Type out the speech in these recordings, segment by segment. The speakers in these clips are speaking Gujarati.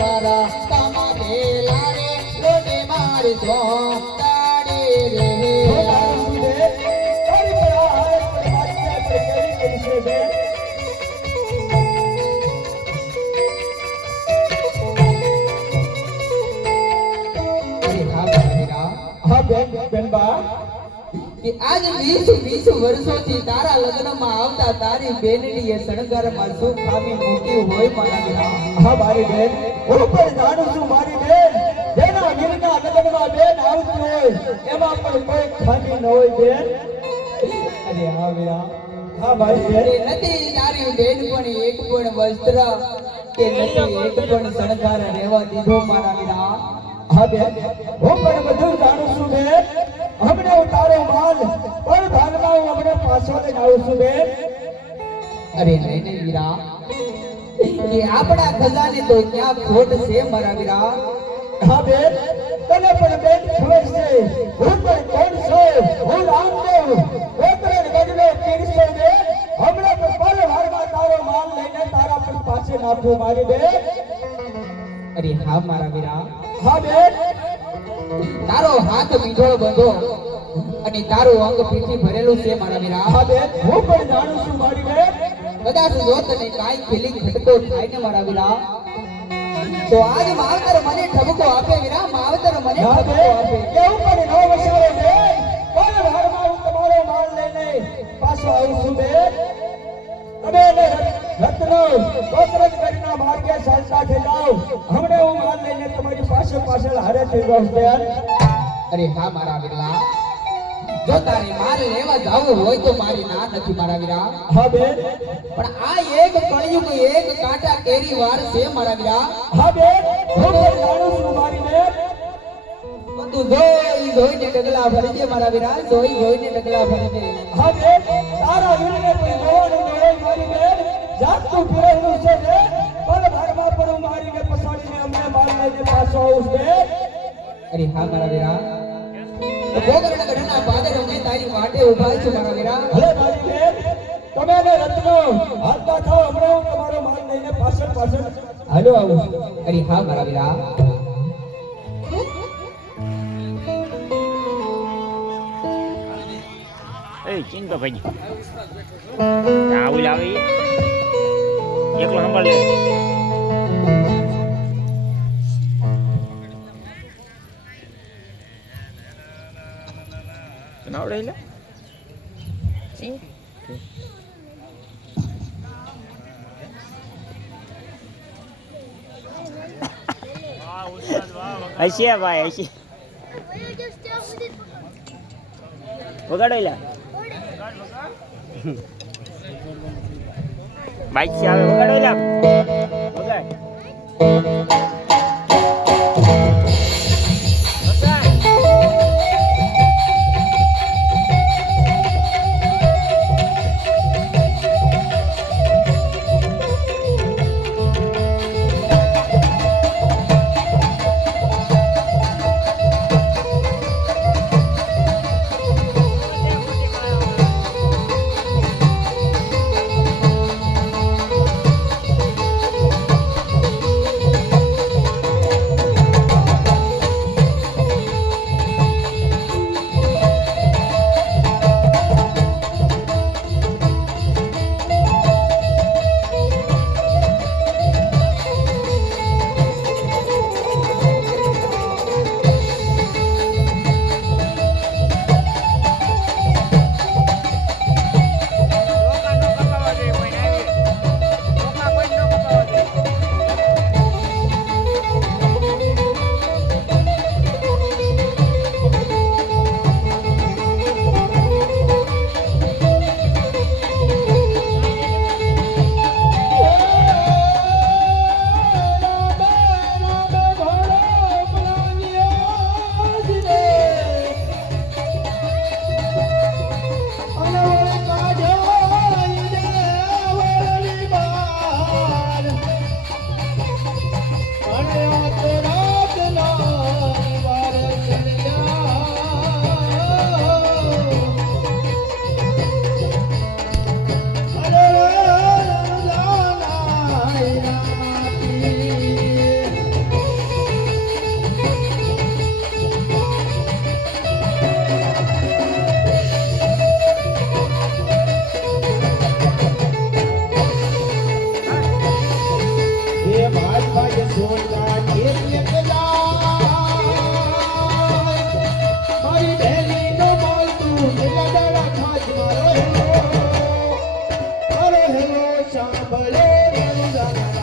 તારા કામા પેલા રે લોટે મારી તો તાડી રે કે આજ 20 વર્ષોથી તારા લગ્નમાં આવતા તારી બેનડીએ શણગારમાં શું ખામી મૂકી હોય મારા વિના. હા મારી બેન હું પણ જાણું છું મારી બેન જેના વીરના લગ્નમાં બેન આવતી હોય એમાં પણ કોઈ ખામી ન હોય બેન. અરે હા વીરા હા મારી બેન નથી તારી બેન પણ એક પણ વસ્ત્ર કે નથી એક પણ શણગાર રહેવા દીધો મારા વિના. હા બેન હું પણ બધું જાણું છું બેન. હમણે હું તારો માલ પણ ભાગમાં હું હમણે પાછો લઈને આવું છું બેન. અરે નહીં નહીં વીરા કે આપણા ખજાને તો ક્યાં ખોટ છે મારા વીરા. હા બેન તને પણ બેન ખબર છે હું પણ કોણ છું. હું રામદેવ ગોત્રણ ગઢનો પીરસો બેન. હમણે પણ પલ વારમાં તારો માલ લઈને તારા પર પાસે નાખું મારી બેન. અરે હા મારા વીરા. હા બેન તારો હાથ મીઠો બંધો અને તારું અંગ પીઠી ભરેલું છે મારા વીરા. હા બેન હું પણ જાણું છું મારી બેન. કદાચ જો તને કાંઈ ફીલિંગ ખટકો થાય ને મારા વીરા તો આજ માવતર મને ઠપકો આપે વીરા. માવતર મને હા ઠપકો બેન આપે. કેવું પણ ન વસાવે બેન. પલ વારમાં હું તમારો માલ લઈને પાછો આવું છું બેન. તમે રત્નો ગોત્રણ ગઢના માર્ગે ચાલતા થઈ જાઓ. હમણે હું માલ લઈને તમારી પાછળ હારે થઈ જાઉં બેન. અરે હા મારા વીરા જો તારે મારે લેવા જાવું હોય તો મારી ના નથી મારા વીરા. હા બેન પણ આ એક કળિયુગ એક કાંટા કેરી વાર છે મારા વીરા. હા બેન હું પણ જાણું છું મારી બેન. તું જોઈને ડગલા ભરજે મારા વીરા. જોઈને ડગલા ભરજે. હા બેન તારા વીરને પણ જોવાનું મળે મારી બેન. જાગતું પીરેલું છે બેન. પલ ભારમાં પણ હું મારીને પછાડીને અમને માલ લઈને પાછો આવું છું બેન. અરે હા મારા વીરા તો ગોકર્ણ ગઢના પાદર અમે તારી વાટે ઊભા છું મારા વીરા. ભલે મારી બેન તમે ને રત્નો હાથમાં થાઓ. હમણાં હું તમારો માલ લઈને પાછળ હાલો આવું છું. અરે હા મારા વીરા. એ ચિંતો ભાઈ આવું લાવે એકલો સંભાળ લે. આવડે એટલે હશે ભાઈ હશે વગાડો લા બાઈક છે આવે વગાડો લા વગાડ. ભાઈ સોના ઘેર એક જાય મારી બહેનીનો બોલતું પેલા દાડા ખાજ મારો હેલો સાંભળે મારું દાદા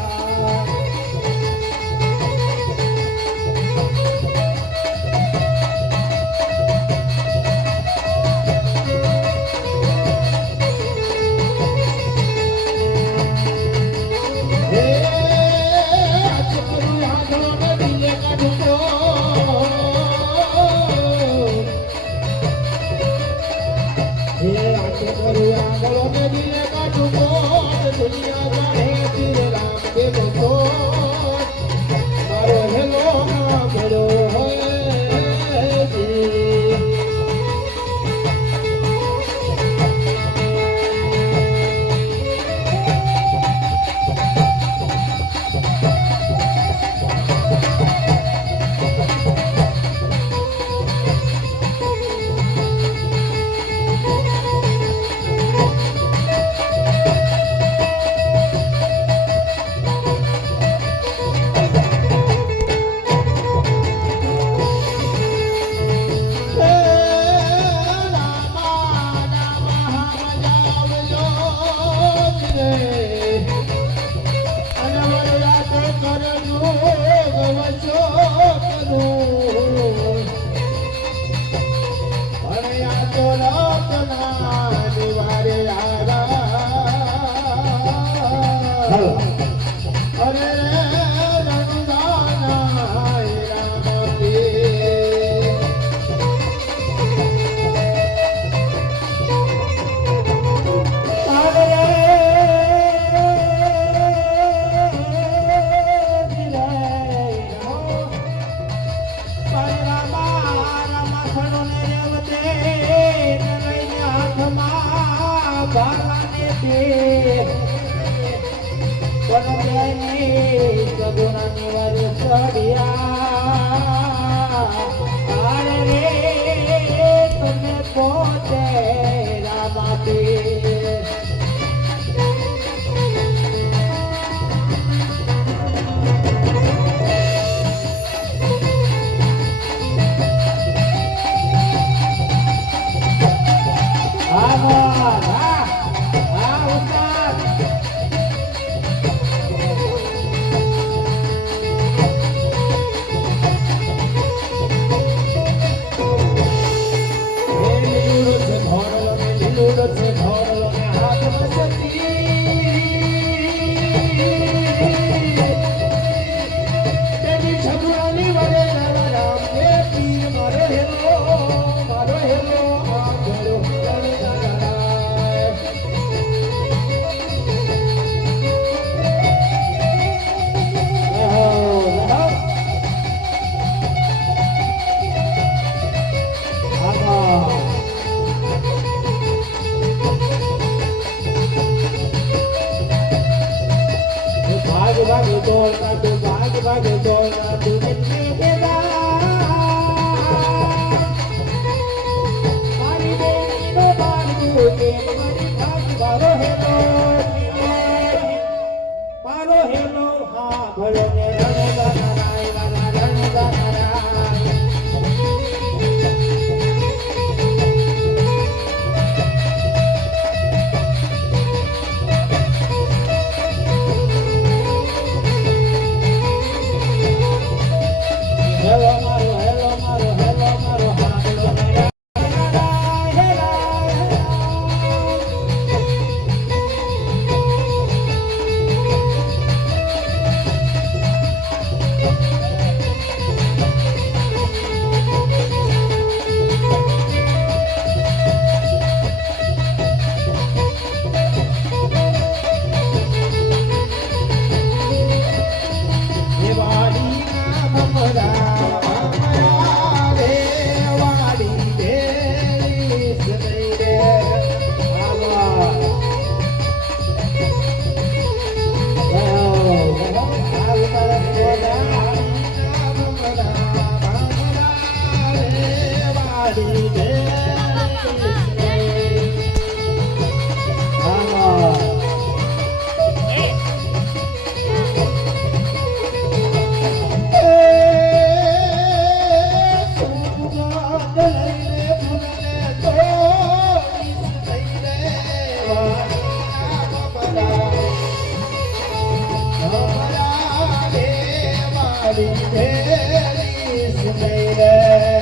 મારી ભેરી સુનઈ રે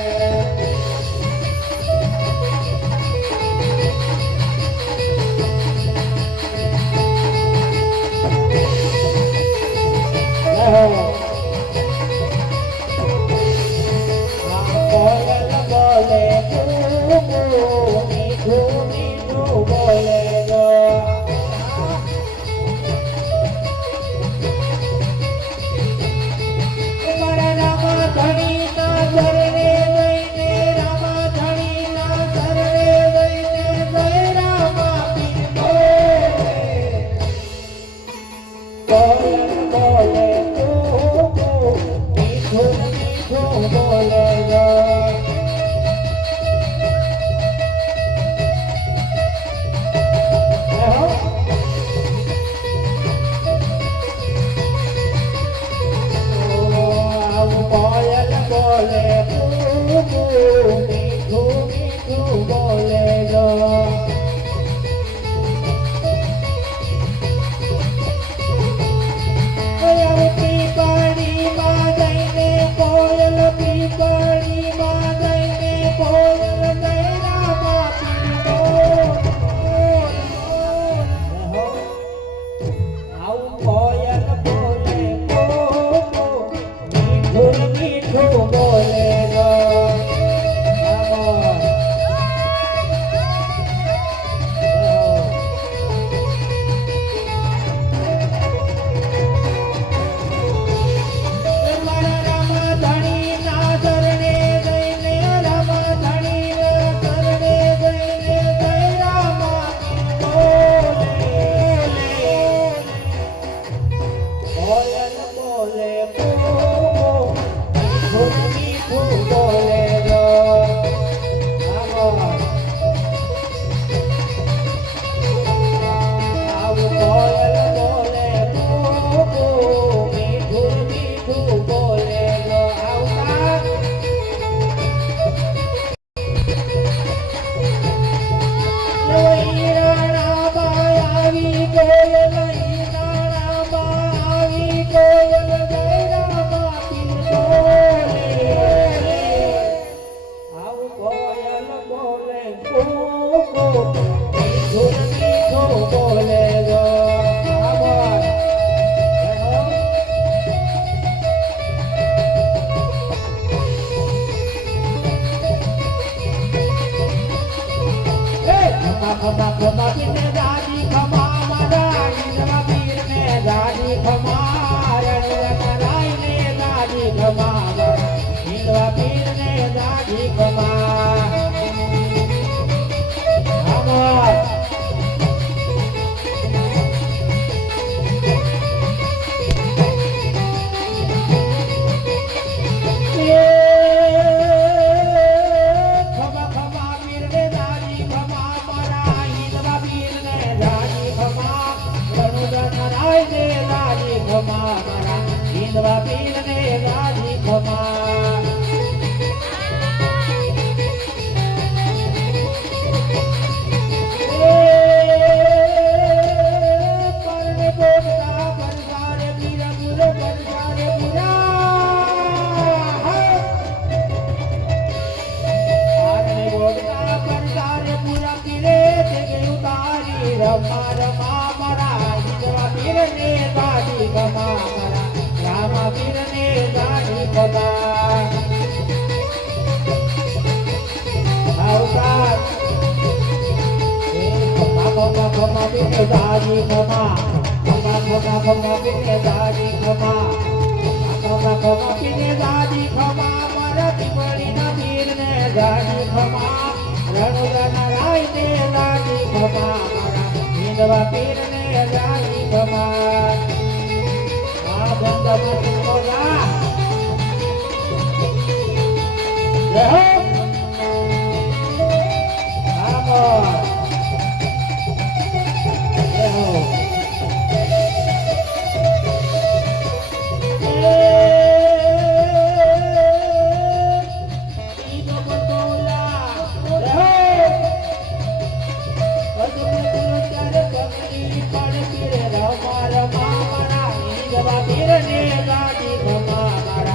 રમા રમા મારા ઈંદવા પીરને ગાડી રમા મારા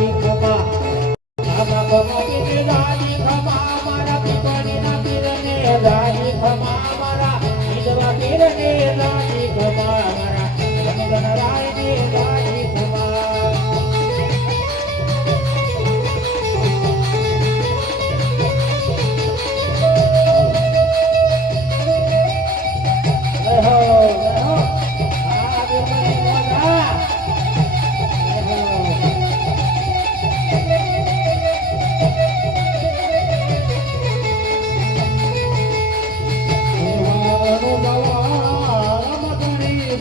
રાજી ખમા આમાં ખમા પીને રાજી ખમા મારા પીપળીના પીરને રાજી ખમા મારા વિધવા પીરને રાજી ખમા મારા રંગન રાયને રાજી ખમા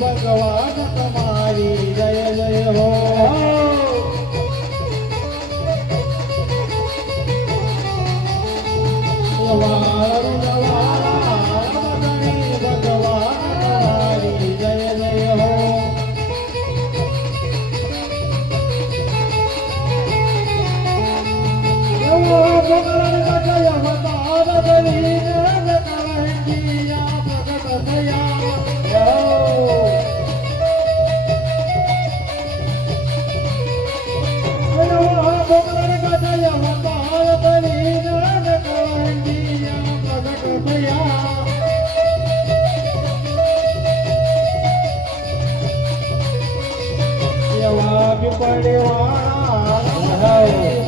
ભગવાન તમારી જય જય હો ભગવાન તમારી જય જય હો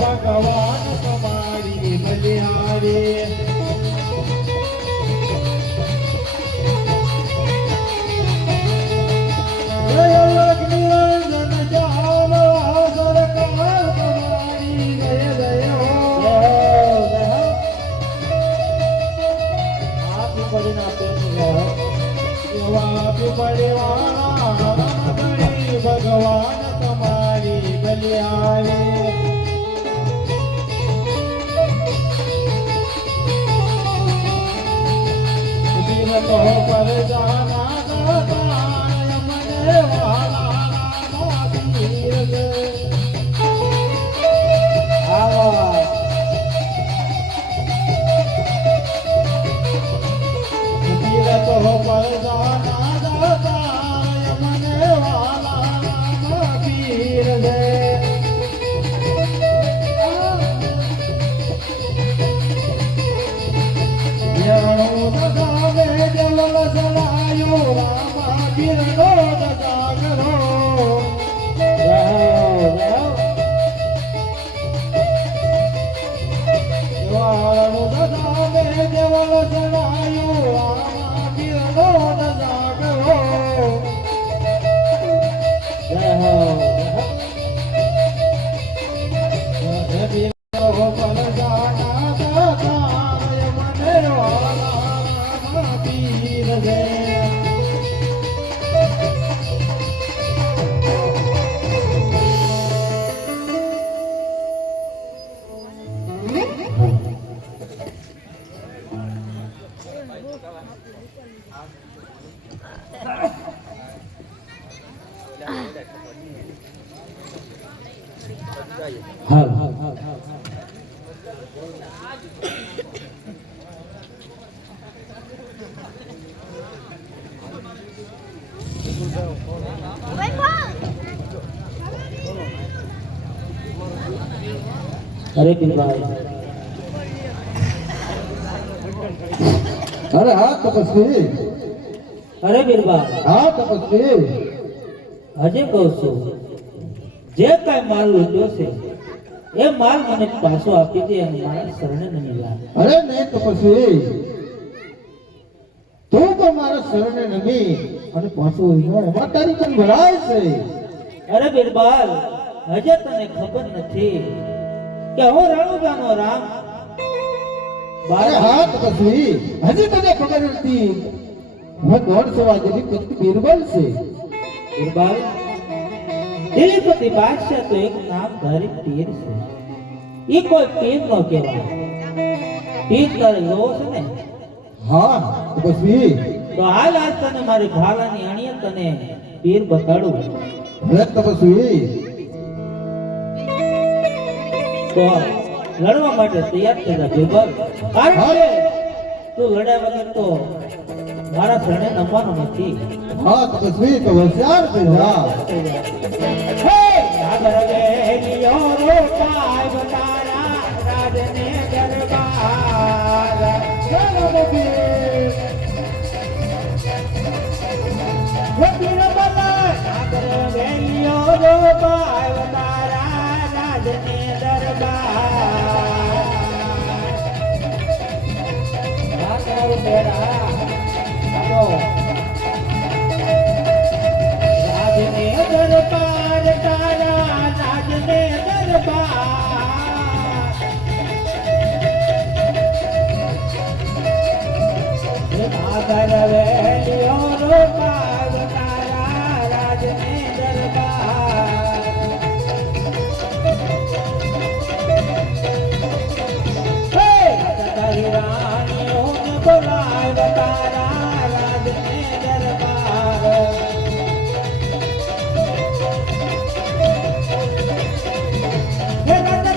ભગવાન તમારી બલિહારી જય લગ્નિવર્ધન ચાલો સરકાર તમારી જય જય હો આપ પરિણા ભગવાન તમારી બલિહારી તો પર જાના દાતાય મને વાલા મોતીર દે આવા તીર તો પર જાના દાતાય મને વાલા મોતીર દે અરે બિલભાઈ અરે હા તપસ્વી અરે બિલભાઈ હા તપસ્વી હજે કહું છું જે કાંઈ માલ લૂટ્યો છે એ માલ મને પાછો આપી દે અને મારા શરણે નમી જા. અરે નહીં તપસ્વી તું પણ મારા શરણે નમી અને પાછો એમાં તારી પણ ભરાય છે. અરે બિરબલ હજે તને ખબર નથી કે હું રણુજાનો રામ અરે હા તપસ્વી હજી તને ખબર નથી હું 150 જેવી પુત્રી બિરબલ છે. બિરબલ દિલીપતિ બાદશાહ તો એક નામધારી પીર છે. ઈ કોઈ પીર નો કહેવાય. પીર તારે એવો છે ને. હા તપસ્વી તો હાલ આજ તને મારી ભાલાની અણીએ તને પીર બતાડું. ભલે તપસ્વી તો લડવા માટે તૈયાર થઈ જા બિરબલ. કારણ કે તું લડ્યા વગર તો મારા શરણે નમવાનો નથી. હા તપસ્વી તો હોશિયાર થઈ જા. હે સાગર વેલિયો કરવેલિયો રોપાવ તારા રાજને દરબાર તારી રાણીઓ બોલાવ તારા રાજને દરબાર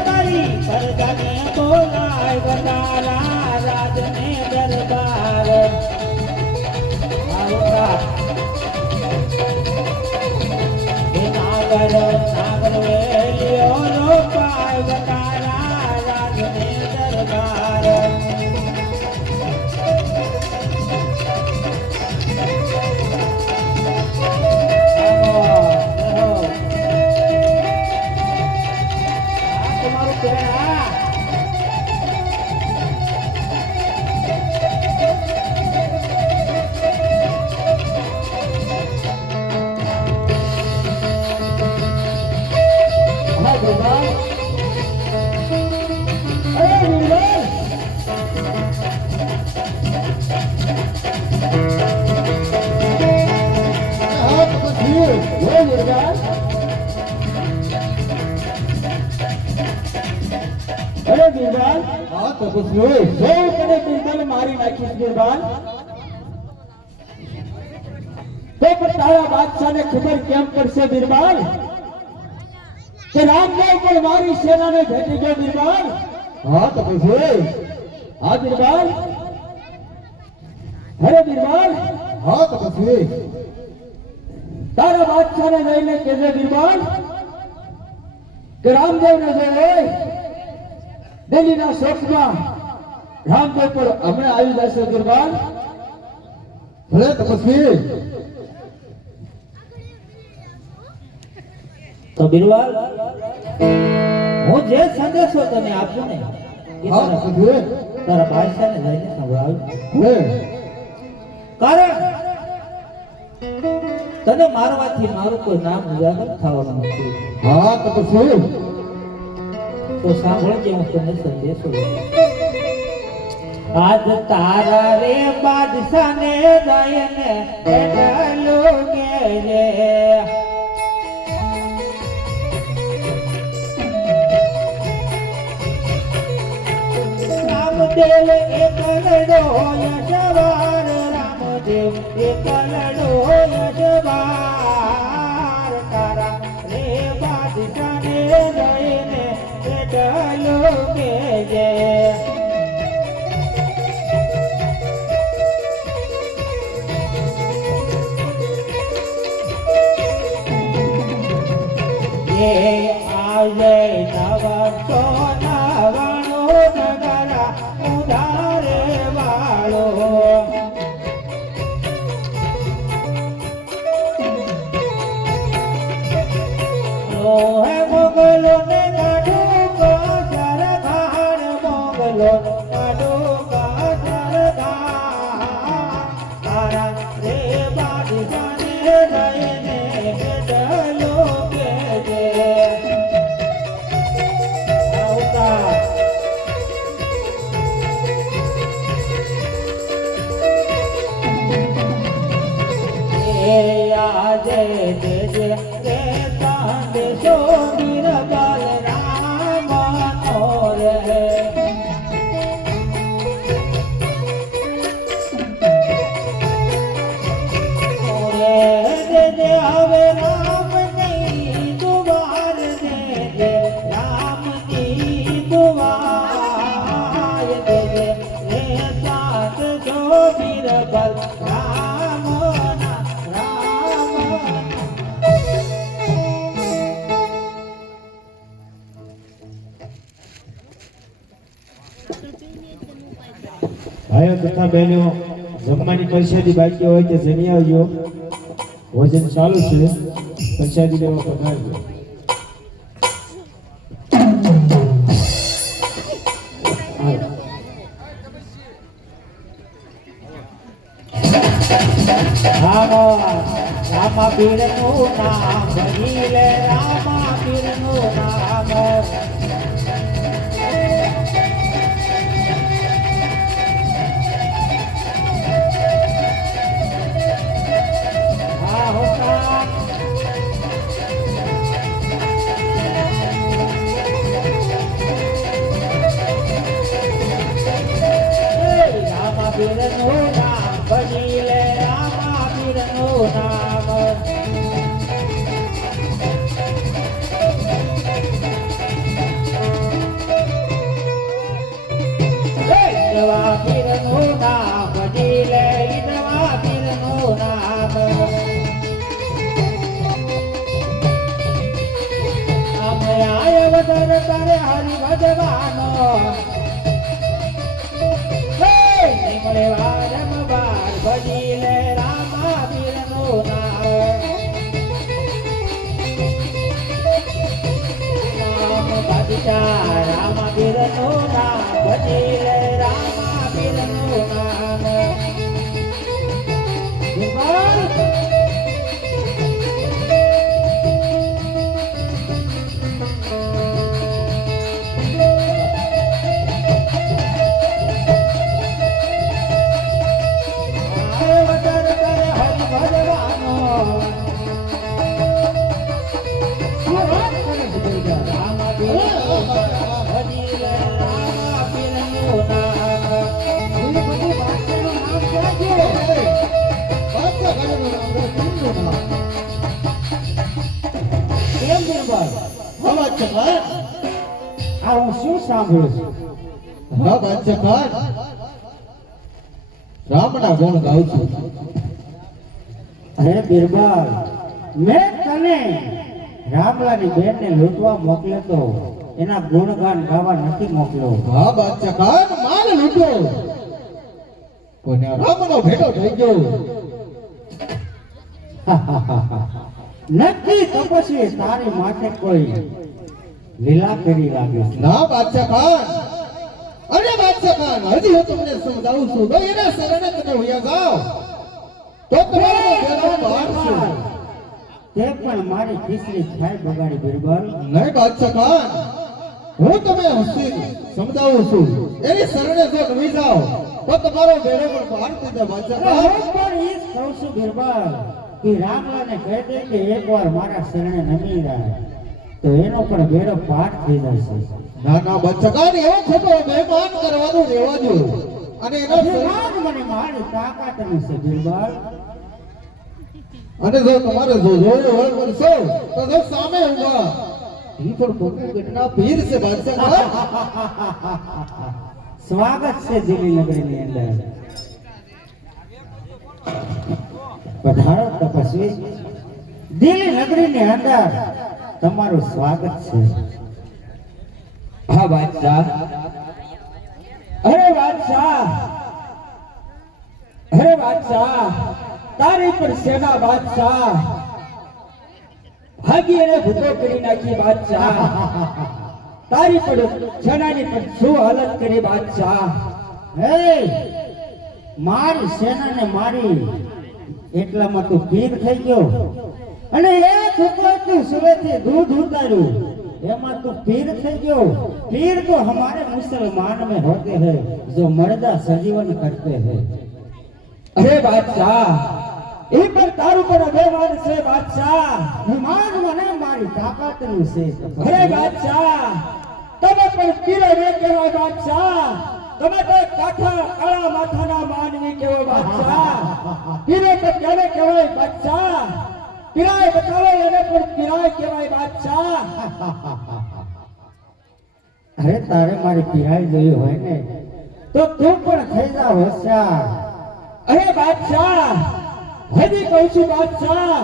તારી પરદાને બોલાવ તારા રાજને દરબાર નાગર વેલિયો રોપાવ તારા રાજને દરબાર તમારું કેળા હા બિરબલ અરે બિરબલ હા તો પછી હે બિરબલ અરે બિરબલ હા તો પછી સૌ કને બિરબલ મારી નાખીશ બિરબલ તો પણ તારા બાદશાહને ખબર કેમ પડશે બિરબલ કે રામદેવ પણ મારી સેનાને ભેટી ગયો બિરબલ હા તો પછી હા બિરબલ અરે બિરબલ હા તો પછી તારા બાદશાહને લઈને કેજે બિરબલ કે રામદેવને જે હોય દિલ્હીના શોખમાં રામદેવ પર હમણાં આવી જશે બિરબલ ભલે તો પછી તો બિરબલ હું જે સંદેશો તને આપું ને એ હા તો પછી તારા બાદશાહને લઈને સંભળાવ્યું હે કારણ તને મારવાથી મારું કોઈ નામ ઉજાગર થવાનું નથી હા તો પછી તો સાંભળો કે હું તને સંદેશો લઉં. આજ તારા રે બાદશાહને દઈને એટલો ગેલે રામદેવ એકલડો યશવાર રામદેવ એકલડો યશવાર તારા રે બાદશાહને દઈને એટલો ગેલે એ આવે નવસો નવાણો નગરા ઉધારે વાળો રોહે મોગલો ને કાઢો કાચર ઘાણ મોગલો કાઢો કાચર ઘાણ તારા રે બાદશાહને લઈને બેઠલો કેજે આવતા એ આજે દેજે રે સંદેશો બિરબલ રામનો રે દે હવે રામ ની દુવાર દે રામ ની દુવાર દે રે સાત જો બિરબલ રામ ના રામ ભાઈઓ તથા બહેનો જમવાની પ્રસાદી બાકી હોય તો જમી આવજો ભોજન ચાલુ છે પ્રસાદી લેવા પધારજો રામા પીરનું નામ ભજી લે રામા પીરનું નામ વદર તારે હરિ ભજવાનો નિમળે વારંવાર ભજી લે રામા પીરનું નામ બાદશાહ રામા પીરનું નામ ભજી લે રામા પીરનું નામ હું શું સાંભળું છું? હા બાદશાહ ખાન રામના ગુણ ગાઉં છું. અરે બિરબલ, મેં તને રામલાની બેનને લૂંટવા મોકલ્યો તો એના ગુણગાન ગાવા નથી મોકલ્યો. હા બાદશાહ ખાન માન લૂંટો કોને રામનો ભેટો થઈ ગયો. નક્કી તપસ્વી તારી માથે કોઈ લીલા કરી લાગે છે. ના બાદશાહ ખાન, અરે બાદશાહ ખાન, હજી હું તમને સમજાવું છું તો એના શરણે તમે વયા જાઓ તો તમારો બેડો પાર છે. તે પણ મારી ખીચડી થાય બગાડી બિરબલ. નહીં બાદશાહ ખાન, હું તમે હસી સમજાવું છું એની શરણે જો નમી જાઓ તો તમારો બેડો પણ પાર થઈ જાય બાદશાહ ખાન. હું પણ એ જ કહું છું બિરબલ કે રામલાને કહી દે કે એકવાર મારા શરણે નમી જાય તો એનો પણ બેડો પાર થઈ જશે. ના ના બાદશાહ ખાન, એવો ખોટો બેમાન કરવાનું રહેવા દો અને એના શરણે મને મારી તાકાત નથી બિરબલ. અને જો તમારે જો જોડે હોય કરશો તો જો સામે ઉભા ઈ પણ બહુ ઘટના પીર છે બાદશાહ ખાન. સ્વાગત છે દિલ્હી નગરીની અંદર. પધારો તપસ્વી, દિલ્હી નગરીની અંદર તમારું સ્વાગત છે. હા બાદશાહ. અરે બાદશાહ, અરે બાદશાહ, તારી પણ સેના બાદશાહ ભાગી અને ભૂતો કરી નાખી બાદશાહ. તારી પણ સેનાની પણ શું હાલત કરી બાદશાહ. હે મારી સેનાને મારી એટલામાં તું પીર થઈ ગયો અને એક ઉપર તું સુરેથી દૂધ ઉતાર્યું એમાં તું पीर थे गयो। पीर तो हमारे मुसलमान में होते हैं जो मर्दा सजीवन करते हैं। अरे बादशाह ઈ પર તારું પર અભિમાન છે બાદશાહ, વિમાન મને મારી તાકાત નું છે। અરે બાદશાહ તમે પણ પીરે ને કહેવાય બાદશાહ, તમે તો કાઠા કાળા માથાના માનવી કેવો બાદશાહ, પીરે તો કેને કહેવાય બાદશાહ, પીરાય બતાવે એને પણ પીરાય કહેવાય બાદશાહ। અરે તારે મારી પીરાય જોઈ હોય ને તો તું પણ થઈ જા હોશિયાર। અરે બાદશાહ હજી કહું છું બાદશાહ,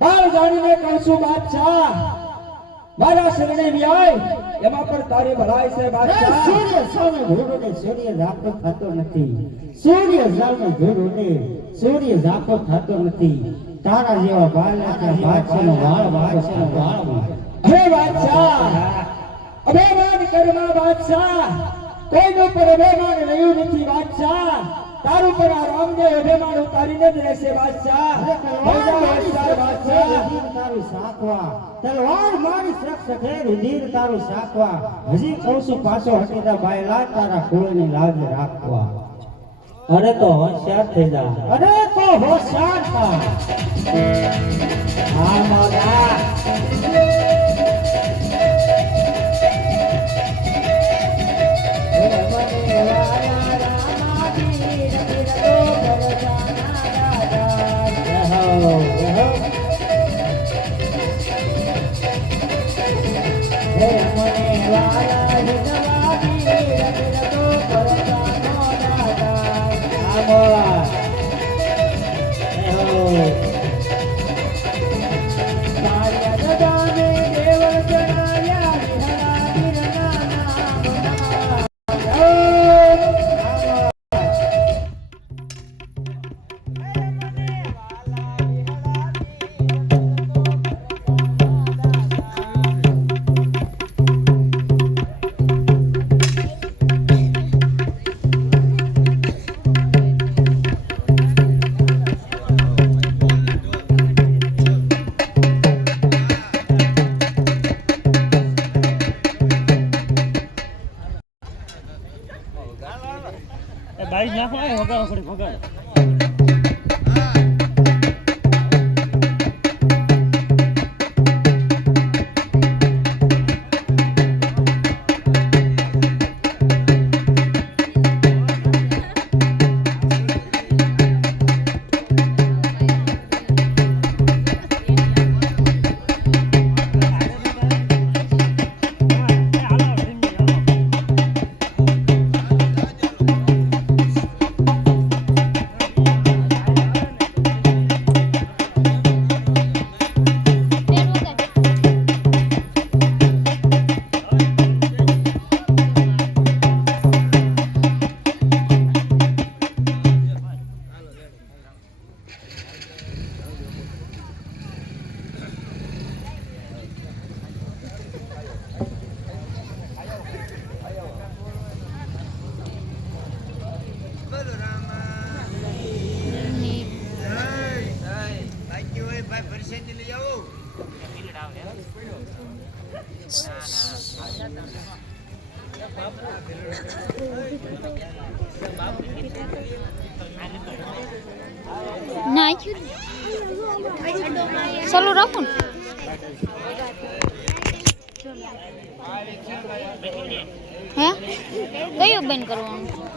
બાર જાણીને કહું છું બાદશાહ, મારા શરણે વ્યાય એમાં પણ તારી ભલાઈ છે બાદશાહ। સૂર્ય સામે ધૂળ ઉડે સૂર્ય ઝાંખો થતો નથી, સૂર્ય સામે ધૂળ ઉડે સૂર્ય ઝાંખો થતો નથી, તારા જેવા બાળકના બાદશાહનો વાળ બાદશાહનો વાળ। અરે બાદશાહ અભિમાન કરમાં બાદશાહ, કોઈનું પર અભિમાન રહ્યું નથી બાદશાહ, તારું પર આ રામદેવ અભિમાન ઉતારીને જ રહેશે બાદશાહ। તારું સાખવા તલવાર મારી સખે રુધિર તારું સાખવા, હજી કહું છું પાછો હટી જા બાયલા, તારા કુળની લાજ રાખવા। અરે તો હોશિયાર થઈ જા, અરે તો હોશિયાર થા। હા મોલા બાઈ નાખો વગાડો પડે વગાડો નાખ્યું ચાલુ રાખો ને હે કયું બેન કરવાનું